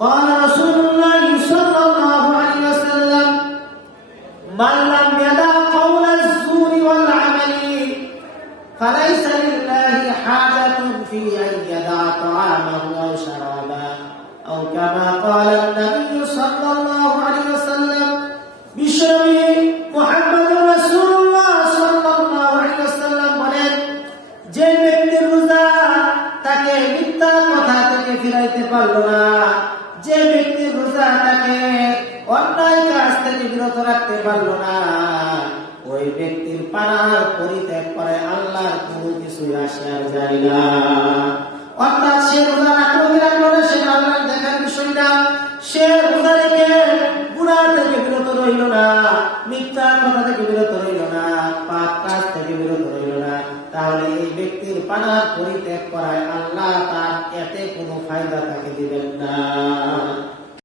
قال رسول الله صلى الله عليه وسلم من لم يدع قول الزور والعمل فليس لله حاجة في أن يدع طعامه أو شرابه أو كما قال النبي صلى الله عليه وسلم بشري محمد رسول الله صلى الله عليه وسلم বলেন যে ব্যক্তি রোজা তাকে মিথ্যা কথা থেকে ফিরাইতে পারলো না যে ব্যক্তি রোজা তাকে অন্যায় কাজ থেকে বিরত রাখতে পারল না। ওই ব্যক্তির পানার পরিত্যাগ করে আল্লাহর কোনো কিছুই আসে আর যায় না। অর্থাৎ সে রোজা রাখল না সেটা আল্লাহর দেখার সে রোজা রেখে গুণা থেকে বিরত রইল না মিথ্যা কথা থেকে বিরত রইল না, পাপ কাজ থেকে বিরত রইল না। তাহলে এই ব্যক্তির পানার পরিত্যাগ করায় আল্লাহ তার এতে কোনো ফায়দা তাকে দিবেন না।